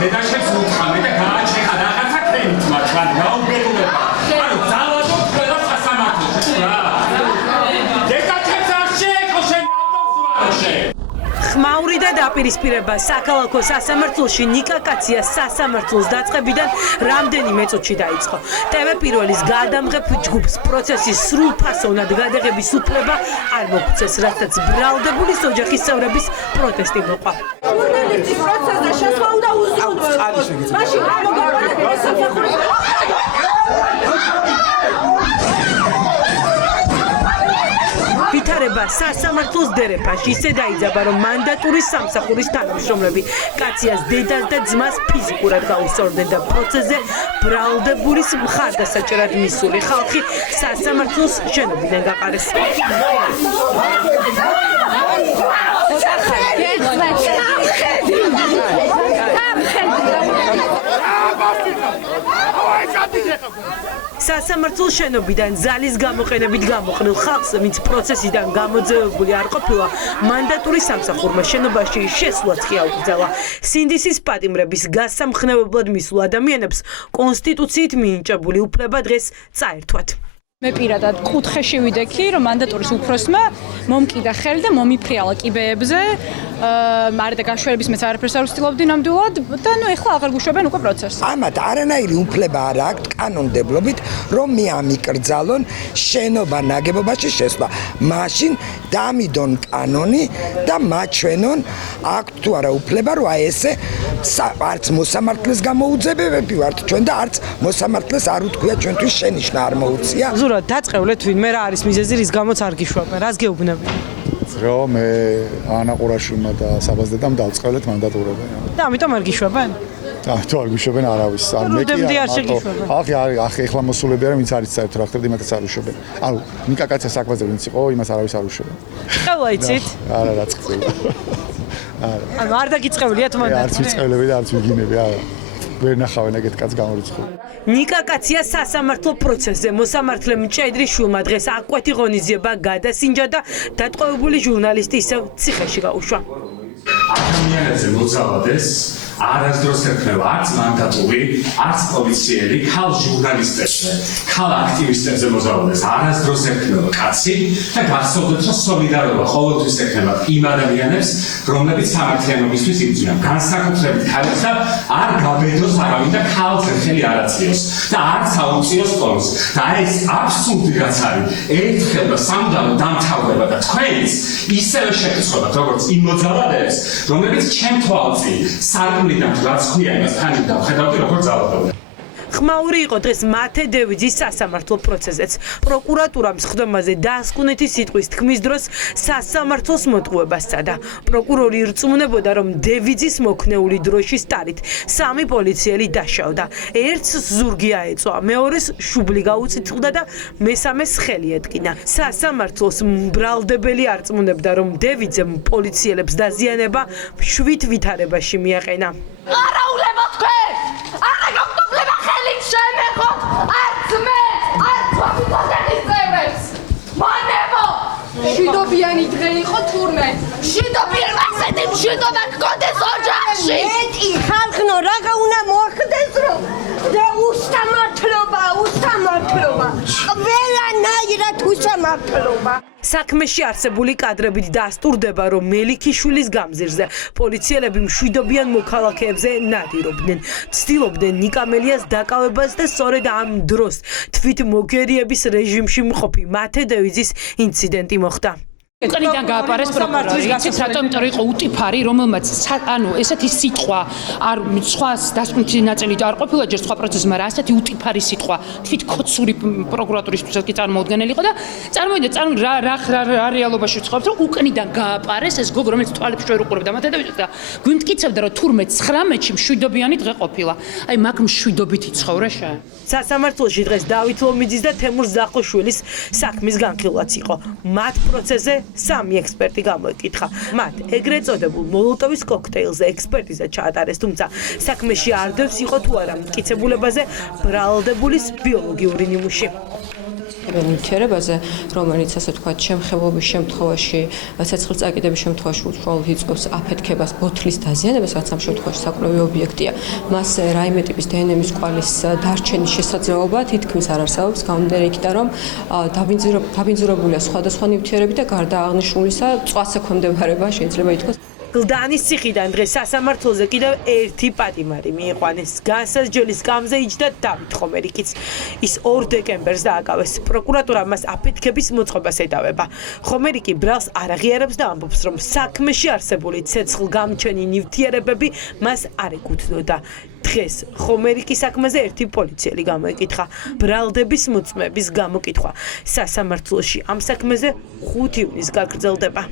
დედაშებს უთხრამე და გააჩეხა რაღაცა ქრენით მართლა გაუგებულება. ანუ ძალადო ყველა სასამართლოში რა. დედაშებს არ შეეყო შენ აბსურდში. ხმაური და დაპირისპირება საქალაქო სასამართლოში ნიკა კაციას სასამართლოს დაწყებიდან რამდენიმე წუთში დაიწყო. TV პირველის გადამღებ ჯგუფს პროცესის სრულფასოვნად გადაღების უფლება არ მოგცეს, რასაც ბრალდებულის ოჯახის წევრების პროტესტი მოყვა. ჟურნალისტის პროცესზე შესვლა უნდა უზრუნველყოს. მაშინ გამოგონებულის სამსახურის ვითარება სასამართლოს დერეფანში ისე დაიძაბა, რომ მანდატური სამსახურის თანამშრომლები კაციას დედას და ძმას ფიზიკურად გაუსწორდნენ და პროცესზე ბრალდებულის მხარდასაჭერად მისული ხალხი სასამართლოს შენობიდან გაყარეს. სასამართლოს შენობიდან ძალის გამოყენებით გამოყენილ ხალხს, ვინც პროცესიდან გამოძევებული არ ყოფილა, მანდატური სამსახურმა შენობაში შესვლაც კი აუკრძალა. სინდისის პატიმრების გასამხნევებლად მისულ ადამიანებს კონსტიტუციით მინიჭებული უფლება დღეს წაერთვათ. მე პირადად კუთხეში ვიდექი, რომ მანდატურის უფროსმა მომკიდა ხელი და მომიფრიალა კიბეებზე. მარტო გაშვერების მეც არაფერს არ ვცდილობდი ნამდვილად და ნუ ეხლა აღარ გუშვებენ უკვე პროცესს. ამათ არანაირი უფლება არ აქვთ კანონმდებლობით, რომ მე ამიკრძალონ შენობა ნაგებობაში შესვლა. მაშინ დამიდონ კანონი და მაჩვენონ აქვთ თუ არა უფლება, რომ აი ესე არც მოსამართლეს გამოუძებებები ვართ ჩვენ და არც მოსამართლეს არ უთქვია ჩვენთვის შენიშვნა არ მოუწია. ზურა დაწყევლეთ ვინმე რა არის მიზეზი, რის გამოც არ გიშვებენ, რას გეუბნები? რომ მე ანა ყურაშვილმა და საბას დედამ დავწყევლეთ მანდატურები. და ამიტომ არ გიშვებენ? თუ არ გიშვებენ არავის. ან მე კი ახი ახი ეხლა მოსულები არა, ვინც არის საერთოდ რა ხდებოდი მათაც არ უშვებენ. ანუ ნიკა კაცია საკვაზე ვინც იყო, იმას არავის არ უშვებენ. ყევლა იცით? არა რა წყევლა. არა. ანუ არ დაგიწყევლიათ მანდატური? არც ვიწყევლები და არც ვიგინები, არა. ვერ ნახავენ ეგეთ კაცს გამორიცხული. ნიკა კაცია სასამართლო პროცესზე მოსამართლე მჭედრიშვილმა დღეს აკვეთი ღონისძიება გადასინჯა და დატყვევებული ჟურნალისტი ისევ ციხეში გაუშვა. ადამიანებზე მოძალადეს არასდროს ექნება არც მანდატური, არც პოლიციელი, ხალ ჟურნალისტებზე, ხალ აქტივისტებზე მოძალადეს არასდროს ექნება კაცი და გახსოვდეთ, რომ სოლიდარობა ყოველთვის ექნება იმ ადამიანებს, რომლებიც სამართლიანობისთვის იბრძვიან. განსაკუთრებით ხალხს არ გაბედოს არავინ და ხალხზე ხელი არ აწიოს და არც აუწიოს ტონს. და ეს აბსურდი რაც არის, ერთხელ და სამუდამოდ დამთავრდება და თქვენიც ისევე შეგეცხოვათ, როგორც იმ მოძალადეებს, რომლებიც ჩემ თვალწინ სარკმლიდან რაც ქვია იმას ხანი დავხედავდი როგორ ძალადობენ. ხმაური იყო დღეს მათე დევიძის სასამართლო პროცესზეც. პროკურატურამ სხდომაზე დასკვნითი სიტყვის თქმის დროს სასამართლოს მოტყუებას სცადა. პროკურორი ირწმუნებოდა, რომ დევიძის მოქნეული დროშის ტარით 3 პოლიციელი დაშავდა. ერთს ზურგი აეწვა, მეორეს შუბლი გაუწითლდა და მესამეს ხელი ეტკინა. სასამართლოს მბრალდებელი არწმუნებდა, რომ დევიძემ პოლიციელებს დაზიანება 7 ვითარებაში მიაყენა. არა ულებო თქვენ! არა გაგტობლება ხელით შემეხოთ! არც მე, არც ვაფიტოდენის წევრებს! მანებო! მშვიდობიანი დღე იყო თურმე! მშვიდობიანი ასეთი მშვიდობა გქონდეს ოჯახში! მეტი ხალხნო რაღა უნდა მოხდეს რომ და უსამართლობა! ყველანაირად უსამართლობა! საქმეში არსებული კადრებით დასტურდება, რომ მელიქიშვილის გამზირზე პოლიციელები მშვიდობიან მოქალაქეებზე ნადირობდნენ. ცდილობდნენ ნიკამელიას დაკავებას და სწორედ ამ დროს თვითმოგერიების რეჟიმში მყოფი მათე დევიძის ინციდენტი მოხდა. უკანიდან გააპარეს პროკურორი, იცით რატომ? იმიტომ რომ იყო უტიფარი, რომელმაც ანუ ესეთი სიტყვა არ სხვა დასკვნითი ნაწილი არ ყოფილა ჯერ სხვა პროცესში, მაგრამ ასეთი უტიფარი სიტყვა თვით კოცური პროკურატურისთვისაც კი წარმოუდგენელი იყო და წარმოვიდა რა რეალობაში ვცხოვრობთ, რომ უკანიდან გააპარეს ეს გოგო, რომელიც თვალებს ვერ უყურებდა მათე დევიძს და გვიმტკიცებდა, რომ თურმე 19-ში მშვიდობიანი დღე ყოფილა. აი მაგ მშვიდობით იცხოვრე შენ. სასამართლოში დღეს დავით ლომიძის და თემურ ზახოშვილის საქმის განხილვაც იყო. მათ პროცესზე 3 ექსპერტი გამოიკითხა. მათ ეგრეთ წოდებულ მოლოტოვის კოქტეილზე ექსპერტიზა ჩაატარეს, თუმცა საქმეში არ დევს იყო თუ არა მტკიცებულებაზე ბრალდებულის ბიოლოგიური ნიმუში. ნივთიერებაზე, რომელიც ასე ვთქვათ, შემხებობის შემთხვევაში, ცეცხლის წაკიდების შემთხვევაში უშუალოდ იწვევს აფეთქებას, ბოთლის დაზიანებას, რაც ამ შემთხვევაში საკვლევი ობიექტია. მას რაიმე ტიპის დნმ-ის კვალის დარჩენის შესაძლებლობა თითქმის არ არსებობს, გამომდინარე იქიდან, რომ დაბინძურებულია სხვადასხვა ნივთიერები და გარდა აღნიშნულისა, წვას ექვემდებარება შეიძლება ითქვას. გლდანის ციხიდან დღეს სასამართლოზე კიდევ ერთი პატიმარი მიიყვანეს. განსაზღვრელი სკამზე იჯდა დავით ხომერიკიც. ის 2 დეკემბერს დააკავეს. პროკურატურა მას აფეთქების მოწყობას ედავება. ხომერიკი ბრალს არ აღიარებს და ამბობს, რომ საქმეში არსებული ცეცხლგამჩენი ნივთიერებები მას არ ეკუთვნოდა. დღეს ხომერიკის საქმეზე ერთი პოლიციელი გამოიკითხა. ბრალდების მოწმების გამოკითხვა. სასამართლოში ამ საქმეზე 5 ივნის გაგრძელდება.